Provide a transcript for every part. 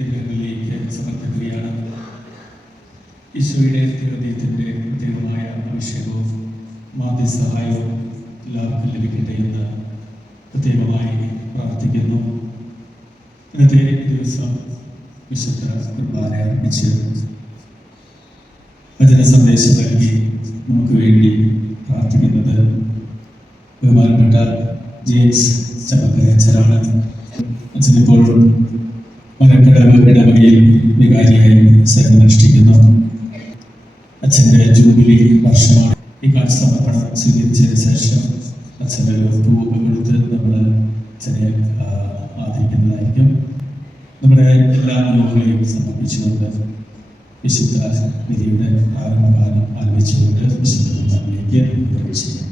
ദൈവങ്ങളിലേക്ക് സമർപ്പിക്കുകയാണ്. ഈശോയുടെ ഹൃദയത്തിന്റെ പ്രത്യേകമായ അഭിഷേകവും മാധ്യസഹായവും എല്ലാവർക്കും ലഭിക്കട്ടെ എന്ന് പ്രത്യേകമായി പ്രാർത്ഥിക്കുന്നു. ഇന്നത്തെ ദിവസം വിശുദ്ധ കുർബാന അർപ്പിച്ച് വചന സന്ദേശം നൽകി നമുക്ക് വേണ്ടി പ്രാർത്ഥിക്കുന്നത് ബഹുമാനപ്പെട്ട ജെയിംസ് ചമ്മക്കരച്ചനാണ് അച്ഛനിപ്പോൾ മലക്കടവ് ഇടവകയിൽ വികാരിയായി സേവനമനുഷ്ഠിക്കുന്നു അച്ഛന്റെ ജൂബിലി വർഷമാണ്. ഈ കാഴ്ച സമർപ്പണം സ്വീകരിച്ചതിന് ശേഷം അച്ഛന്റെ പൂവൊക്കെ പൂവ് കൊടുത്ത് നമ്മൾ അച്ഛനെ ആദരിക്കുന്നതായിരിക്കും. നമ്മുടെ എല്ലാ നിയമങ്ങളെയും സമർപ്പിച്ചുകൊണ്ട് വിശുദ്ധ വിധിയുടെ ആരംഭകാലം ആരംഭിച്ചുകൊണ്ട് വിശുദ്ധ പ്രവേശിക്കാം.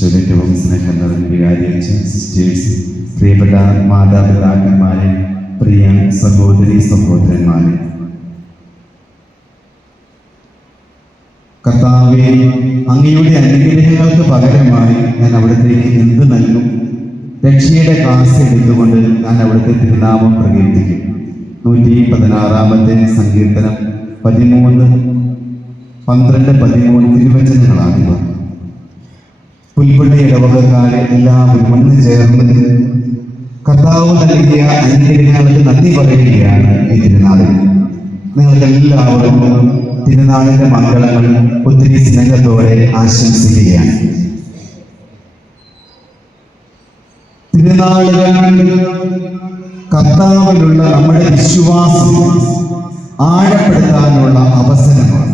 ഈശോയിലേറ്റവും സ്നേഹം നിറഞ്ഞ സിസ്റ്റേഴ്സ് പ്രിയപ്പെട്ട മാതാപിതാക്കന്മാരെ പ്രിയ സഹോദരി സഹോദരന്മാരെ. കർത്താവെ അങ്ങയുടെ അനുഗ്രഹങ്ങൾക്ക് പകരമായി ഞാൻ അവിടത്തേക്ക് എന്ത് നൽകും? രക്ഷയുടെ കാസ് എടുത്തുകൊണ്ട് ഞാൻ അവിടുത്തെ തിരുനാമം പ്രകീർത്തിക്കും. നൂറ്റി പതിനാറാമത്തെ സങ്കീർത്തനം പതിമൂന്ന് പന്ത്രണ്ട് പതിമൂന്ന് തിരുവചനങ്ങളാകുക പുൽപ്പള്ളി ഇടവകക്കാരെ എല്ലാവരും മണ്ണ് ചേർന്ന് കർത്താവ് നൽകിയ അനുഗ്രഹങ്ങൾക്ക് നന്ദി പറയുകയാണ് ഈ തിരുനാളിൽ. നിങ്ങൾക്ക് എല്ലാവരും തിരുനാളിന്റെ മംഗളങ്ങൾ ഒത്തിരി സ്നേഹത്തോടെ ആശംസിക്കുകയാണ്. തിരുനാളുകൾ കർത്താവിലുള്ള നമ്മുടെ വിശ്വാസം ആഴപ്പെടുത്താനുള്ള അവസരമാണ്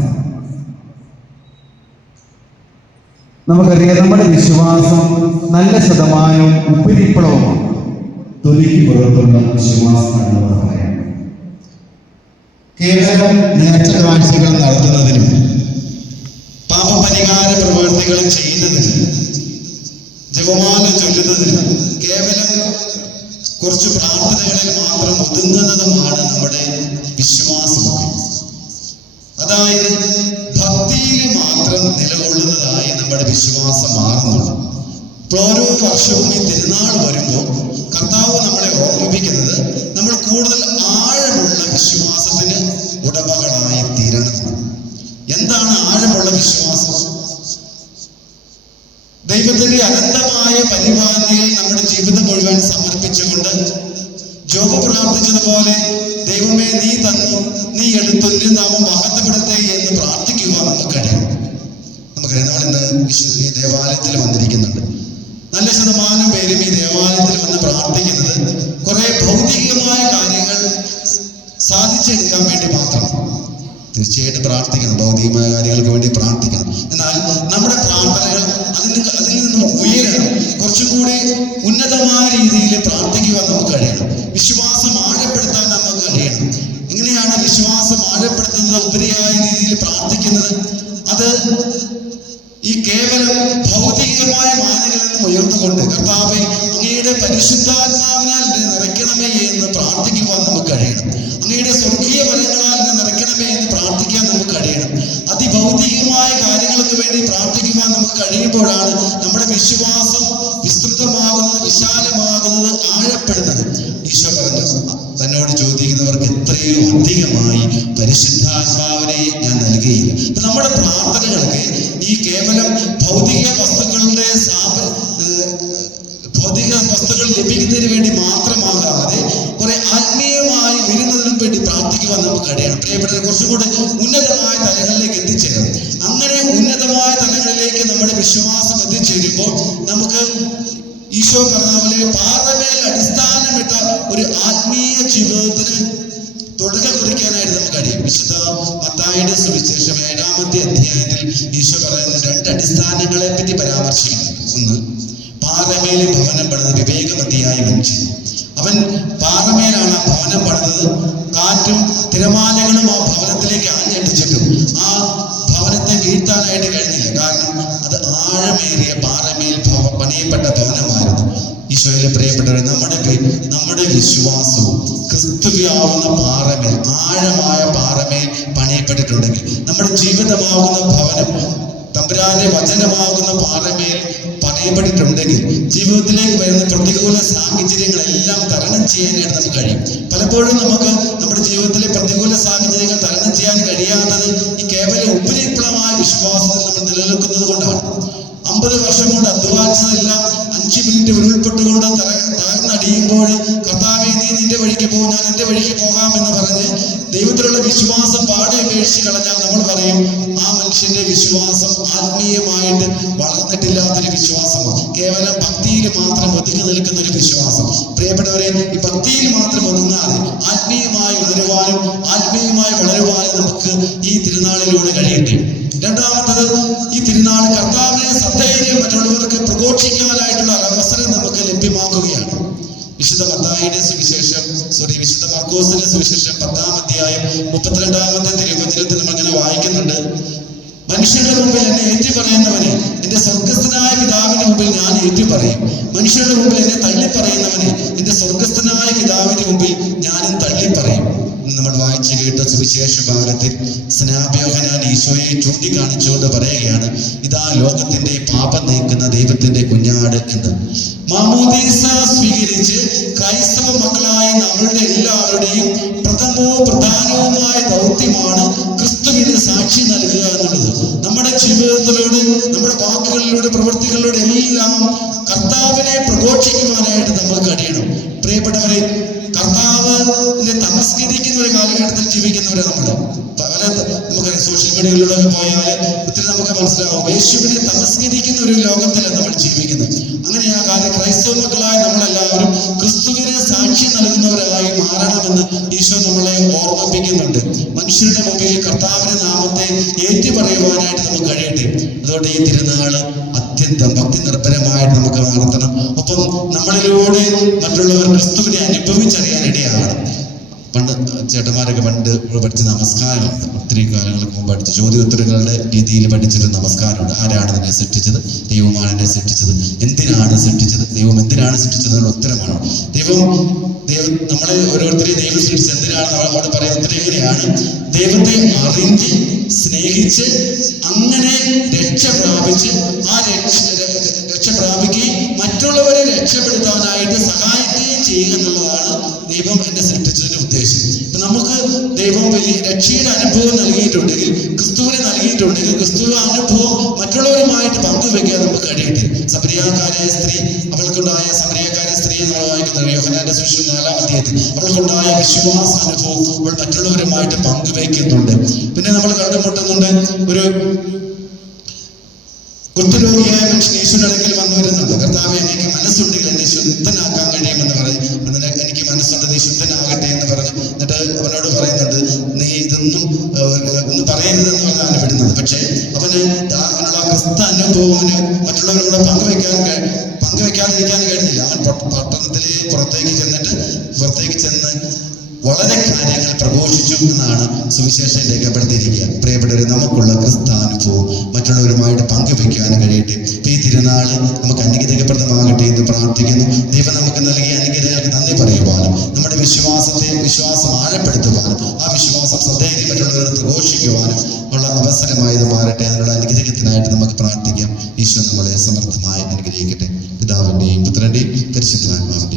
നമുക്കറിയാം നമ്മുടെ വിശ്വാസം നല്ല ശതമാനവും ഉപരിപ്ലവമാണ്. തൊലിക്ക് പുറത്തുള്ള വിശ്വാസമാണെന്ന് പറയാം. കേവലം നേർച്ച കാഴ്ചകൾ നടത്തുന്നതിനും പാപപരിഹാര പ്രവർത്തികൾ ചെയ്യുന്നതിനും ജപമാല ചൊല്ലുന്നതിനും കേവലം കുറച്ച് പ്രാർത്ഥനകളിൽ മാത്രം ഒതുങ്ങുന്നതുമാണ് നമ്മുടെ വിശ്വാസമൊക്കെ. അതായത് ഭക്തിയിൽ മാത്രം നിലകൊള്ളുന്നതായി നമ്മുടെ വിശ്വാസം മാറുന്നുള്ളൂ ഓരോ വർഷവും ഈ തിരുനാൾ വരുമ്പോൾ കർത്താവ് നമ്മളെ ഓർമ്മിപ്പിക്കുന്നത് നമ്മൾ കൂടുതൽ ആഴമുള്ള വിശ്വാസത്തിന് ഉടമകളായി തീരണം. എന്താണ് ആഴമുള്ള വിശ്വാസം? ദൈവത്തിന്റെ അനന്തമായ പരിപാലനയിൽ നമ്മുടെ ജീവിതം മുഴുവൻ സമർപ്പിച്ചുകൊണ്ട് ജോബ് പ്രാർത്ഥിച്ചതുപോലെ ദൈവമേ നീ തന്നു. നീ എടുത്തു. നിന്റെ നാമം മഹത്വപ്പെടട്ടെ എന്ന് പ്രാർത്ഥിക്കുക നമുക്കറിയാം നമുക്കറിയാം നമ്മളിന്ന് വിശു ഈ ദേവാലയത്തിൽ വന്നിരിക്കുന്നുണ്ട്. നല്ല ശതമാനം പേരും ഈ ദേവാലയത്തിൽ വന്ന് പ്രാർത്ഥിക്കുന്നത് കുറെ ഭൗതികമായ കാര്യങ്ങൾ സാധിച്ചെടുക്കാൻ വേണ്ടി മാത്രം. തീർച്ചയായിട്ടും പ്രാർത്ഥിക്കണം. ഭൗതികമായ കാര്യങ്ങൾക്ക് വേണ്ടി പ്രാർത്ഥിക്കണം. എന്നാൽ നമ്മുടെ പ്രാർത്ഥനകൾ അതിന് അതിൽ നിന്നും ഉയരണം. കുറച്ചും കൂടി ഉന്നതമായ രീതിയിൽ പ്രാർത്ഥിക്കുവാൻ നമുക്ക് കഴിയണം വിശ്വാസം ആഴപ്പെടുത്തുന്നത് ഉപരിയായ രീതിയിൽ പ്രാർത്ഥിക്കുന്നത് അത് ഈ കേവലം ഭൗതികമായ മാനങ്ങളിൽ നിന്നും ഉയർന്നുകൊണ്ട് കർത്താവെ അങ്ങയുടെ പരിശുദ്ധാത്മാവിനാൽ നിറയ്ക്കണമേ എന്ന് പ്രാർത്ഥിക്കുവാൻ നമുക്ക് കഴിയണം. അങ്ങയുടെ സ്വർഗീയ ഫലങ്ങളാൽ നിറയ്ക്കണമേ എന്ന് പ്രാർത്ഥിക്കാൻ നമുക്ക് കഴിയണം. അതിഭൗതികമായ കാര്യങ്ങൾക്ക് വേണ്ടി പ്രാർത്ഥിക്കുവാൻ നമുക്ക് കഴിയുമ്പോഴാണ് നമ്മുടെ വിശ്വാസം വിസ്തൃതമാകുന്നത് വിശാലമാകുന്നത് ആഴപ്പെടുന്നത്. അധികമായി പരിശുദ്ധാത്മാവിനെ ഞാൻ നൽകുകയില്ല. അപ്പൊ നമ്മുടെ പ്രാർത്ഥനകൾക്ക് ഈ കേവലം ഭൗതിക വസ്തുക്കളുടെ ഭൗതിക വസ്തുക്കൾ ലഭിക്കുന്നതിന് വേണ്ടി മാത്രമാകാതെ കുറെ ആത്മീയമായി വരുന്നതിനും വേണ്ടി പ്രാർത്ഥിക്കുവാൻ നമുക്ക് കഴിയണം. പ്രിയപ്പെട്ടത് കുറച്ചും കൂടെ ഉന്നതമായ തലങ്ങളിലേക്ക് എത്തിച്ചേരണം. അങ്ങനെ ഉന്നതമായ തലങ്ങളിലേക്ക് നമ്മുടെ വിശ്വാസം എത്തിച്ചേരുമ്പോൾ നമുക്ക് ഈശോ പറഞ്ഞ പോലെ പാറമേൽ അടിസ്ഥാനമിട്ട ഒരു ആത്മീയ ജീവിതത്തിന് തുടക്കം കുറിക്കാനായിട്ട് നമുക്ക് അറിയാം വിശുദ്ധ മത്തായിയുടെ സുവിശേഷം ഏഴാമത്തെ അധ്യായത്തിൽ ഈശോ പറയുന്ന രണ്ട് അടിസ്ഥാനങ്ങളെ പറ്റി പരാമർശിക്കുന്നു. ഒന്ന് പാറമേലെ ഭവനം പണിത് വിവേകമതിയായ മനുഷ്യൻ അവൻ പാറമേലാണ് ആ ഭവനം പണിതത്. കാറ്റും തിരമാലകളും ആ ഭവനത്തിലേക്ക് ആഞ്ഞടിച്ചിട്ടും ആ ഭവനത്തെ വീഴ്ത്താനായിട്ട് കഴിഞ്ഞില്ല. കാരണം അത് ആഴമേറിയ പാറമേൽ പണിയപ്പെട്ട ഭവനമായിരുന്നു. ഈശോയിലെ പ്രിയപ്പെട്ടവരെ നമ്മുടെ നമ്മുടെ വിശ്വാസവും ക്രിസ്തുവിയാവുന്ന പാറമേൽ ആഴമായ പാറമേൽ പണിയപ്പെട്ടിട്ടുണ്ടെങ്കിൽ നമ്മുടെ ജീവിതമാകുന്ന ഭവനം തമ്പുരാന്റെ വചനമാകുന്ന പാറമേൽ പണിയപ്പെട്ടിട്ടുണ്ടെങ്കിൽ ജീവിതത്തിലേക്ക് വരുന്ന പ്രതികൂല സാഹചര്യങ്ങളെല്ലാം തരണം ചെയ്യാനായിട്ട് നമുക്ക് കഴിയും. പലപ്പോഴും നമുക്ക് നമ്മുടെ ജീവിതത്തിലെ പ്രതികൂല സാഹചര്യങ്ങൾ തരണം ചെയ്യാൻ കഴിയാത്തത് ഈ കേവലം ഉപരിപ്ലവമായ വിശ്വാസത്തിൽ നമ്മൾ നിലനിൽക്കുന്നത് കൊണ്ടാണ് അമ്പത് വർഷം കൊണ്ട് അധ്വാനിച്ചതെല്ലാം മിനിറ്റ് ഉരുൾപ്പെട്ടുകൊണ്ട് തകർന്നടിയുമ്പോൾ കർത്താവെ നീ നിന്റെ വഴിക്ക് പോകും ഞാൻ എന്റെ വഴിക്ക് പോകാം എന്ന് പറഞ്ഞ് ദൈവത്തിലുള്ള വിശ്വാസം പാടെ ഉപേക്ഷിച്ച് കളഞ്ഞാൽ നമ്മൾ പറയും ആ മനുഷ്യന്റെ വിശ്വാസം ആത്മീയമായിട്ട് വളർന്നിട്ടില്ലാത്തൊരു വിശ്വാസമാണ്. കേവലം ഭക്തിയിൽ മാത്രം ഒതുങ്ങി നിൽക്കുന്ന ഒരു വിശ്വാസം. പ്രിയപ്പെട്ടവരെ ഈ ഭക്തിയിൽ മാത്രം ഒതുങ്ങാതെ ആത്മീയമായി വളരുവാനും ആത്മീയമായി വളരുവാനും നമുക്ക് ഈ തിരുനാളിലൂടെ കഴിയട്ടെ. രണ്ടാമത്തത് ഈ തിരുനാൾ കർത്താവിനെ സദ്ധൈര്യം മറ്റുള്ളവർക്ക് പ്രഘോഷിക്കാനായിട്ടുള്ള അവസരം നമുക്ക് ലഭ്യമാക്കുകയാണ്. വിശുദ്ധ മത്തായിയുടെ സുവിശേഷം സോറി വിശുദ്ധ മർക്കോസിന്റെ സുവിശേഷം പത്താം അധ്യായം മുപ്പത്തിരണ്ടാമത്തെ തിരുവചനത്തിൽ നമ്മൾ ഇങ്ങനെ വായിക്കുന്നുണ്ട്. മനുഷ്യരുടെ മുമ്പിൽ എന്നെ ഏറ്റു പറയുന്നവനെ എന്റെ സ്വർഗസ്ഥനായ പിതാവിന്റെ മുമ്പിൽ ഞാൻ ഏറ്റു പറയും മനുഷ്യരുടെ മുമ്പിൽ എന്നെ തള്ളി പറയുന്നവനെ എന്റെ സ്വർഗസ്ഥനായ പിതാവിന്റെ മുമ്പിൽ ഞാനും തള്ളി പറയും നമ്മൾ വായിച്ചു കേട്ട സുവിശേഷ ഭാഗത്തിൽ സ്നാപയോഹനാൻ ഈശോയെ ചൂണ്ടിക്കാണിച്ചുകൊണ്ട് പറയുകയാണ് ഇതാ ലോകത്തിന്റെ പാപം നീക്കുന്ന ദൈവത്തിന്റെ കുഞ്ഞാട് എന്ന്. മാമോദീസ സ്വീകരിച്ച് ക്രൈസ്തവ മക്കളായ നമ്മളുടെ എല്ലാവരുടെയും പ്രഥമവും പ്രധാനവുമായ ദൗത്യമാണ് ക്രിസ്തുവിന് സാക്ഷി നൽകുക എന്നുള്ളത്. നമ്മുടെ ജീവിതത്തിലൂടെ നമ്മുടെ വാക്കുകളിലൂടെ പ്രവൃത്തികളിലൂടെ എല്ലാം കർത്താവിനെ പ്രഘോഷിക്കുവാനായിട്ട് നമുക്ക് കഴിയണം. പ്രിയപ്പെട്ടവരെ തമസ്കരിക്കുന്ന ഒരു കാലഘട്ടത്തിൽ ജീവിക്കുന്നവരെ നമ്മൾ പല നമുക്ക് സോഷ്യൽ മീഡിയകളിലൂടെ പോയാൽ ഒത്തിരി നമുക്ക് മനസ്സിലാവും. യേശുവിനെ തമസ്കരിക്കുന്ന ഒരു ലോകത്തിലാണ് നമ്മൾ ജീവിക്കുന്നത്. അങ്ങനെ ആ കാലം ക്രൈസ്തവ മക്കളായ നമ്മളെല്ലാവരും ക്രിസ്തുവിനെ സാക്ഷ്യം നൽകുന്നവരായി മാറണമെന്ന് ഈശോ നമ്മളെ ഓർമ്മിപ്പിക്കുന്നുണ്ട്. മനുഷ്യരുടെ മുമ്പിൽ കർത്താവിന്റെ നാമത്തെ ഏറ്റു പറയുവാനായിട്ട് നമുക്ക് കഴിയട്ടെ. അതുകൊണ്ട് ഈ തിരുനാൾ അത്യന്തം ഭക്തി നിർഭരമായിട്ട് നമുക്ക് നടത്തണം ഒപ്പം നമ്മളിലൂടെ മറ്റുള്ളവർ ക്രിസ്തുവിനെ അനുഭവിച്ചറിയാനിടയാണ് പണ്ട് ചേട്ടന്മാരൊക്കെ പണ്ട് പഠിച്ച നമസ്കാരം ഒത്തിരി കാലങ്ങൾക്ക് മുമ്പ് പഠിച്ച ചോദ്യോത്തരങ്ങളുടെ രീതിയിൽ പഠിച്ചൊരു നമസ്കാരമുണ്ട്. ആരാണ് നിന്നെ സൃഷ്ടിച്ചത്? ദൈവമാണ് എന്നെ സൃഷ്ടിച്ചത്. എന്തിനാണ് സൃഷ്ടിച്ചത്? ദൈവം എന്തിനാണ് സൃഷ്ടിച്ചത് എന്നുള്ള ഉത്തരമാണ് ദൈവം ദൈവം നമ്മളെ ഓരോരുത്തരെയും ദൈവം സൃഷ്ടിച്ചത് എന്തിനാണ് അവിടെ ഉത്തരം എങ്ങനെയാണ്? ദൈവത്തെ അറിഞ്ഞ് സ്നേഹിച്ച് അങ്ങനെ രക്ഷ പ്രാപിച്ച് ആ രക്ഷ രക്ഷ പ്രാപിക്കുകയും മറ്റുള്ളവരെ രക്ഷപ്പെടുത്താനായിട്ട് സഹായിക്കുകയും ചെയ്യുക എന്നുള്ളതാണ് ദൈവം എന്നെ സൃഷ്ടിച്ചതിന്റെ ഉദ്ദേശം. ഇപ്പൊ നമുക്ക് ദൈവം വലിയ രക്ഷയുടെ അനുഭവം നൽകിയിട്ടുണ്ടെങ്കിൽ ക്രിസ്തുവിനെ നൽകിയിട്ടുണ്ടെങ്കിൽ ക്രിസ്തു അനുഭവം മറ്റുള്ളവരുമായിട്ട് പങ്കുവെക്കാൻ നമുക്ക് കഴിയട്ടെ. സബരിയാക്കാരായ സ്ത്രീ അവൾക്കുണ്ടായ സമരിയാക്കാര സ്ത്രീ എന്ന് വായിക്കുന്നത് യോഹനാന്റെ നാലാം അധ്യായത്തിൽ അവൾക്കുണ്ടായ വിശ്വാസ അനുഭവം അവൾ മറ്റുള്ളവരുമായിട്ട് പങ്കുവെക്കുന്നുണ്ട്. പിന്നെ നമ്മൾ കണ്ടുമുട്ടുന്നുണ്ട് ഒരു കുഷ്ഠരോഗിയായ മനുഷ്യൻ യേശുവിന്റെ അടുക്കൽ വന്നു വരുന്നുണ്ട് കർത്താവെ എനിക്ക് മനസ്സുണ്ടെങ്കിൽ എന്നെ ശുദ്ധനാക്കാൻ കഴിയുമെന്ന് പറഞ്ഞു. എന്നിട്ട് എനിക്ക് മനസ്സുണ്ട് നീ ശുദ്ധനാകട്ടെ എന്ന് പറഞ്ഞു. എന്നിട്ട് അവനോട് പറയുന്നുണ്ട് നീ ഇതൊന്നും ഒന്ന് പറയരുതെന്ന് പറഞ്ഞാണ് വിടുന്നത്. പക്ഷേ അവന് അവനുള്ള ക്രിസ്ത അനുഭവം അവന് മറ്റുള്ളവരോട് പങ്കുവെക്കാൻ പങ്കുവെക്കാതിരിക്കാൻ കഴിഞ്ഞില്ല. അവൻ പട്ട- പട്ടണത്തിലെ പുറത്തേക്ക് ചെന്നിട്ട് പുറത്തേക്ക് ചെന്ന് വളരെ കാര്യങ്ങൾ പ്രഘോഷിച്ചു എന്നാണ് സുവിശേഷം രേഖപ്പെടുത്തിയിരിക്കുക. പ്രിയപ്പെട്ടവരെ നമുക്കുള്ള ക്രിസ്താനുഭവം മറ്റുള്ളവരുമായിട്ട് പങ്കുവെക്കാൻ കഴിയട്ടെ. ഈ തിരുനാൾ നമുക്ക് അനുഗ്രഹപ്രദമാകട്ടെ എന്ന് പ്രാർത്ഥിക്കുന്നു. ദൈവം നമുക്ക് നൽകിയ അനുഗ്രഹങ്ങൾക്ക് നന്ദി പറയുവാനും നമ്മുടെ വിശ്വാസത്തെ വിശ്വാസം ആഴപ്പെടുത്തുവാനും ആ വിശ്വാസം സദൈര്യം മറ്റുള്ളവരെ പ്രഘോഷിക്കുവാനും ഉള്ള അവസരമായി ഇത് മാറട്ടെ അതിനുള്ള അനുഗ്രഹത്തിനായിട്ട് നമുക്ക് പ്രാർത്ഥിക്കാം. ഈശോ നമ്മളെ സമർത്ഥമായി അനുഗ്രഹിക്കട്ടെ. പിതാവിന്റെയും പുത്രന്റെയും പരിശുദ്ധാത്മാവിന്റെയും നാമത്തിൽ